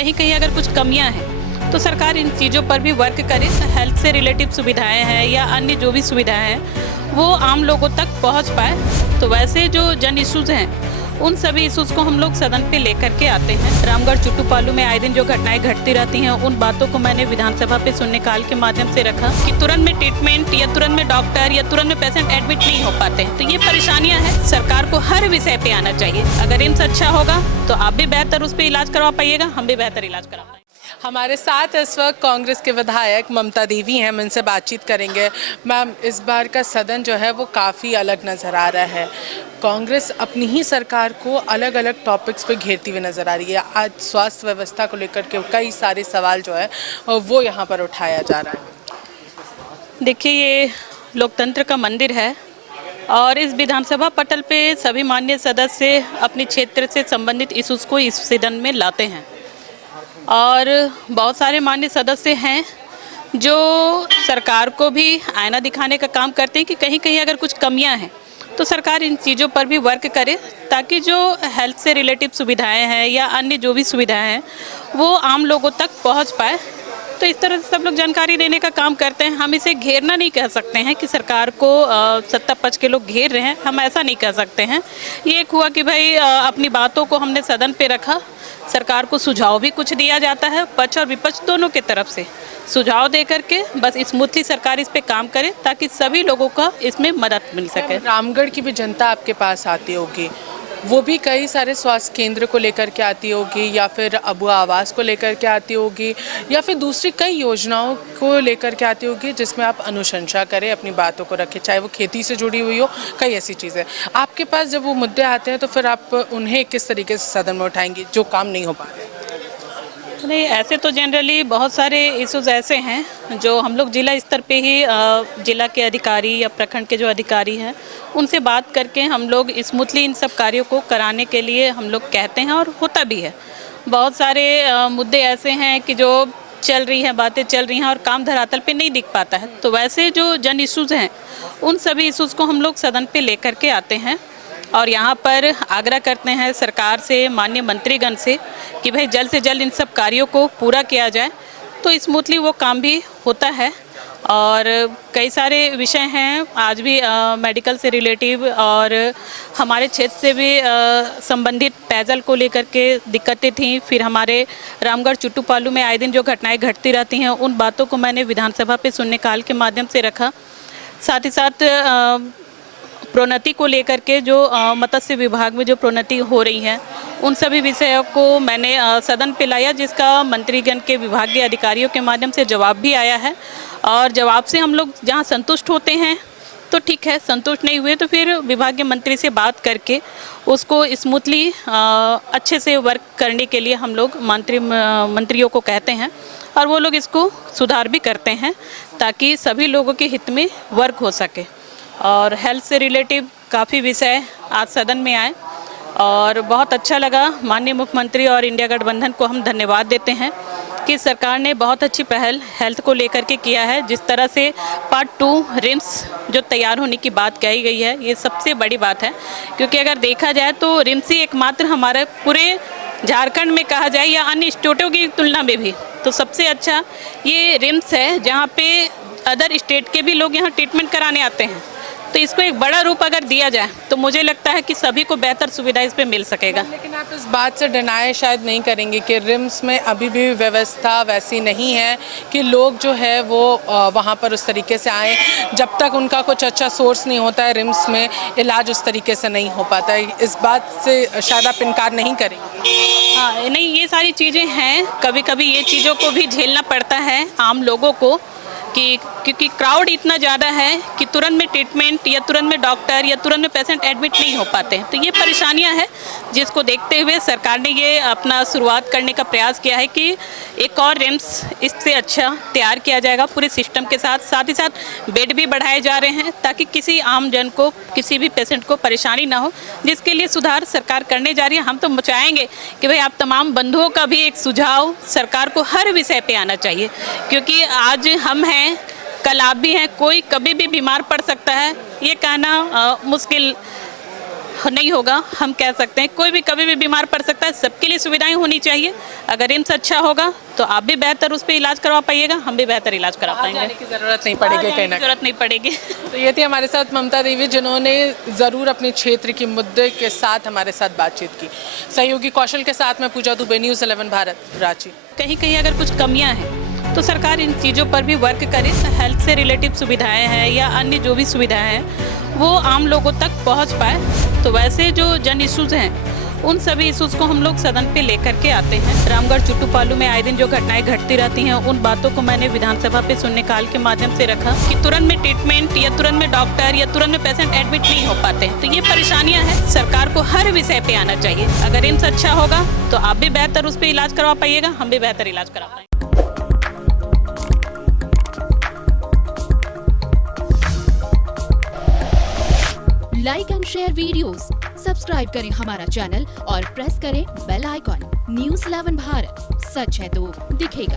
कहीं कहीं अगर कुछ कमियां हैं तो सरकार इन चीज़ों पर भी वर्क करे। हेल्थ से रिलेटिव सुविधाएं हैं या अन्य जो भी सुविधाएं हैं वो आम लोगों तक पहुंच पाए। तो वैसे जो जन इश्यूज़ हैं उन सभी इश्यूज़ को हम लोग सदन पे लेकर के आते हैं। रामगढ़ चुट्टूपालू में आए दिन जो घटनाएं घटती रहती हैं उन बातों को मैंने विधानसभा पे शून्यकाल के माध्यम से रखा कि तुरंत में ट्रीटमेंट या तुरंत में डॉक्टर या तुरंत में पेशेंट एडमिट नहीं हो पाते हैं। तो ये परेशानियां हैं, सरकार को हर विषय पे आना चाहिए। अगर रिम्स अच्छा होगा तो आप भी बेहतर उस पर इलाज करवा पाइएगा, हम भी बेहतर इलाज करवा पाएंगे। हमारे साथ इस वक्त कांग्रेस के विधायक ममता देवी हैं, हम इनसे बातचीत करेंगे। मैम, इस बार का सदन जो है वो काफ़ी अलग नज़र आ रहा है। कांग्रेस अपनी ही सरकार को अलग अलग टॉपिक्स पे घेरती हुई नज़र आ रही है। आज स्वास्थ्य व्यवस्था को लेकर के कई सारे सवाल जो है वो यहाँ पर उठाया जा रहा है। देखिए, ये लोकतंत्र का मंदिर है और इस विधानसभा पटल पे सभी माननीय सदस्य अपने क्षेत्र से संबंधित इश्यूज़ को इस सदन में लाते हैं और बहुत सारे माननीय सदस्य हैं जो सरकार को भी आईना दिखाने का काम करते हैं कि कहीं कहीं अगर कुछ कमियां हैं तो सरकार इन चीज़ों पर भी वर्क करे ताकि जो हेल्थ से रिलेटिव सुविधाएं हैं या अन्य जो भी सुविधाएं हैं वो आम लोगों तक पहुंच पाए। तो इस तरह से सब लोग जानकारी देने का काम करते हैं। हम इसे घेरना नहीं कह सकते हैं कि सरकार को सत्ता पक्ष के लोग घेर रहे हैं, हम ऐसा नहीं कह सकते हैं। ये एक हुआ कि भाई अपनी बातों को हमने सदन पे रखा, सरकार को सुझाव भी कुछ दिया जाता है, पक्ष और विपक्ष दोनों के तरफ से सुझाव दे करके बस स्मूथली सरकार इस पे काम करे ताकि सभी लोगों का इसमें मदद मिल सके। रामगढ़ की भी जनता आपके पास आती होगी, वो भी कई सारे स्वास्थ्य केंद्र को लेकर के आती होगी या फिर अबुआ आवास को लेकर के आती होगी या फिर दूसरी कई योजनाओं को लेकर के आती होगी जिसमें आप अनुशंसा करें, अपनी बातों को रखें, चाहे वो खेती से जुड़ी हुई हो, कई ऐसी चीज़ें। आपके पास जब वो मुद्दे आते हैं तो फिर आप उन्हें किस तरीके से सदन में उठाएंगी जो काम नहीं हो पा रहे? नहीं, ऐसे तो जनरली बहुत सारे इश्यूज ऐसे हैं जो हम लोग जिला स्तर पे ही जिला के अधिकारी या प्रखंड के जो अधिकारी हैं उनसे बात करके हम लोग स्मूथली इन सब कार्यों को कराने के लिए हम लोग कहते हैं और होता भी है। बहुत सारे मुद्दे ऐसे हैं कि जो चल रही हैं, बातें चल रही हैं और काम धरातल पे नहीं दिख पाता है। तो वैसे जो जन इश्यूज़ हैं उन सभी इश्यूज़ को हम लोग सदन पे लेकर के आते हैं और यहाँ पर आग्रह करते हैं सरकार से, माननीय मंत्रीगण से कि भाई जल्द से जल्द इन सब कार्यों को पूरा किया जाए। तो स्मूथली वो काम भी होता है और कई सारे विषय हैं आज भी मेडिकल से रिलेटिव और हमारे क्षेत्र से भी संबंधित पेयजल को लेकर के दिक्कतें थीं। फिर हमारे रामगढ़ चुट्टूपालू में आए दिन जो घटनाएं घटती रहती हैं उन बातों को मैंने विधानसभा पे शून्यकाल के माध्यम से रखा। साथ ही साथ प्रोन्नति को लेकर के जो मत्स्य विभाग में जो प्रोन्नति हो रही है उन सभी विषयों को मैंने सदन पे लाया जिसका मंत्रीगण के विभागीय अधिकारियों के माध्यम से जवाब भी आया है और जवाब से हम लोग जहां संतुष्ट होते हैं तो ठीक है, संतुष्ट नहीं हुए तो फिर विभागीय मंत्री से बात करके उसको स्मूथली अच्छे से वर्क करने के लिए हम लोग मंत्रियों को कहते हैं और वो लोग इसको सुधार भी करते हैं ताकि सभी लोगों के हित में वर्क हो सके। और हेल्थ से रिलेटिव काफ़ी विषय आज सदन में आए और बहुत अच्छा लगा। माननीय मुख्यमंत्री और इंडिया गठबंधन को हम धन्यवाद देते हैं कि सरकार ने बहुत अच्छी पहल हेल्थ को लेकर के किया है। जिस तरह से पार्ट 2 रिम्स जो तैयार होने की बात कही गई है ये सबसे बड़ी बात है क्योंकि अगर देखा जाए तो रिम्स ही एकमात्र हमारे पूरे झारखंड में कहा जाए या अन्य स्टेटों की तुलना में भी तो सबसे अच्छा ये रिम्स है जहाँ पे अदर स्टेट के भी लोग यहाँ ट्रीटमेंट कराने आते हैं। तो इसको एक बड़ा रूप अगर दिया जाए तो मुझे लगता है कि सभी को बेहतर सुविधा इस पे मिल सकेगा। लेकिन आप इस बात से डिनाई शायद नहीं करेंगे कि रिम्स में अभी भी व्यवस्था वैसी नहीं है कि लोग जो है वो वहाँ पर उस तरीके से आएँ। जब तक उनका कुछ अच्छा सोर्स नहीं होता है रिम्स में इलाज उस तरीके से नहीं हो पाता है। इस बात से शायद आप इनकार नहीं करेंगे? हाँ, नहीं, ये सारी चीज़ें हैं, कभी कभी ये चीज़ों को भी झेलना पड़ता है आम लोगों को कि क्योंकि क्राउड इतना ज़्यादा है कि तुरंत में ट्रीटमेंट या तुरंत में डॉक्टर या तुरंत में पेशेंट एडमिट नहीं हो पाते हैं। तो ये परेशानियां हैं जिसको देखते हुए सरकार ने ये अपना शुरुआत करने का प्रयास किया है कि एक और रिम्स इससे अच्छा तैयार किया जाएगा पूरे सिस्टम के साथ। साथ ही साथ बेड भी बढ़ाए जा रहे हैं ताकि किसी आम जन को, किसी भी पेशेंट को परेशानी ना हो, जिसके लिए सुधार सरकार करने जा रही है। हम तो चाहेंगे कि भाई आप तमाम बंधुओं का भी एक सुझाव सरकार को हर विषय पे आना चाहिए क्योंकि आज हम हैं, कल आप भी हैं, कोई कभी भी बीमार पड़ सकता है, ये कहना मुश्किल नहीं होगा, हम कह सकते हैं कोई भी कभी भी बीमार पड़ सकता है, सबके लिए सुविधाएं होनी चाहिए। अगर एम्स अच्छा होगा तो आप भी बेहतर उस पर इलाज करवा पाइएगा, हम भी बेहतर इलाज करा पाएंगे, जाने की ज़रूरत नहीं पड़ेगी कहीं ना कहीं। जरूरत नहीं पड़ेगी। तो ये थी हमारे साथ ममता देवी, जिन्होंने ज़रूर अपने क्षेत्र के मुद्दे के साथ हमारे साथ बातचीत की। सहयोगी कौशल के साथ मैं पूजा दुबे, न्यूज़ 11 भारत, रांची। कहीं कहीं अगर कुछ कमियां हैं तो सरकार इन चीज़ों पर भी वर्क करे। हेल्थ से रिलेटिव सुविधाएं हैं या अन्य जो भी सुविधाएं हैं वो आम लोगों तक पहुंच पाए। तो वैसे जो जन इश्यूज़ हैं उन सभी इश्यूज़ को हम लोग सदन पे लेकर के आते हैं। रामगढ़ चुटूपालू में आए दिन जो घटनाएं घटती रहती हैं उन बातों को मैंने विधानसभा पे शून्यकाल के माध्यम से रखा कि तुरंत में ट्रीटमेंट या तुरंत में डॉक्टर या तुरंत में पेशेंट एडमिट नहीं हो पाते हैं। तो ये परेशानियां हैं, सरकार को हर विषय पे आना चाहिए। अगर एम्स अच्छा होगा तो आप भी बेहतर उस पर इलाज करवा पाइएगा, हम भी बेहतर इलाज करा पाएंगे। Like and share videos, subscribe करें हमारा चैनल और प्रेस करें बेल आइकॉन। न्यूज़ 11 भारत, सच है तो दिखेगा।